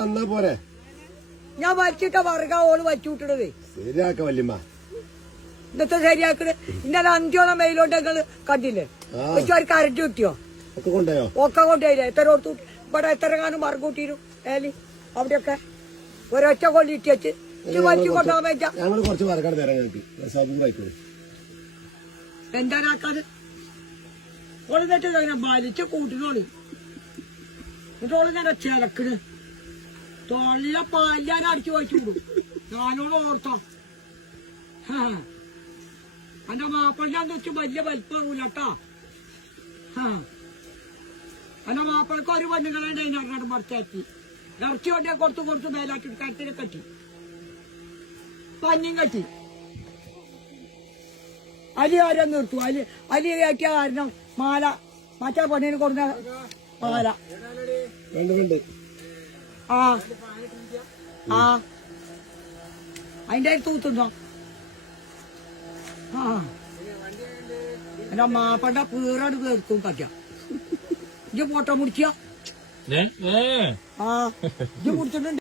തന്നാ പോരെ. ഞാൻ വലിച്ചിട്ട വർഗ ഓള് വച്ചുവിട്ടത് ശരിയാക്ക വല്യമ്മ. ഇന്നത്തെ ശരിയാക്കണേ. ഇന്നലെ 5 മെയിലോട്ട് ഞങ്ങള് കണ്ടില്ലേ? പക്ഷെ ഒരു കരണ്ട് കിട്ടിയോ? ഒക്കെ കൊണ്ടുപോയോ? ഒക്കെ കൊണ്ടുപോയില്ലേ? എത്ര കൊടുത്തു? ഇവിടെ എത്ര കാണും മറുക കൂട്ടിരും ഏലി അവിടെയൊക്കെ ഒരൊറ്റ കൊള്ളിട്ട് വെച്ച് വലിച്ചു കൊണ്ടുപോകാൻ പറ്റാ. ഞങ്ങള് കുറച്ച് വർക്കാണ് തരാൻ ഞങ്ങൾക്ക്. എന്താനാക്കാത് ഓള് എന്നിട്ട് വലിച്ച് കൂട്ടിനോളി. എന്നിട്ട് ഓള് ഞാൻ ചിലക്കണ് തൊള്ള പാലാൻ അടിച്ചു വെച്ചു വിടും. ഞാനോട് ഓർത്തോ എന്റെ മാപ്പിളിനാന്ന് വെച്ച് വലിയ വലിപ്പാവൂലട്ടാ. എന്റെ മാപ്പിളക്ക് ഒരു പെണ്ണുങ്ങളുണ്ട് അതിനറിഞ്ഞാട് മറച്ചാക്കി ഇറച്ചി കൊണ്ടേ കൊടുത്ത് മേലാക്കി കരത്തിനെ കെട്ടി പഞ്ഞും കെട്ടി. അലി ആരും നിർത്തും. അലി കയറ്റിയ കാരണം മാല മറ്റേ പെണ്ണിന് കൊടുന്ന മാല. അതിന്റെ തൂത്തുണ്ടോ? എന്റെ മാപ്പണ്ട പീറോട് കേൾക്കും പറ്റാ. ഇജ്ജ് ഫോട്ടോ മുടിച്ച ഇജ്ജ് മുടിച്ചിട്ടുണ്ട്.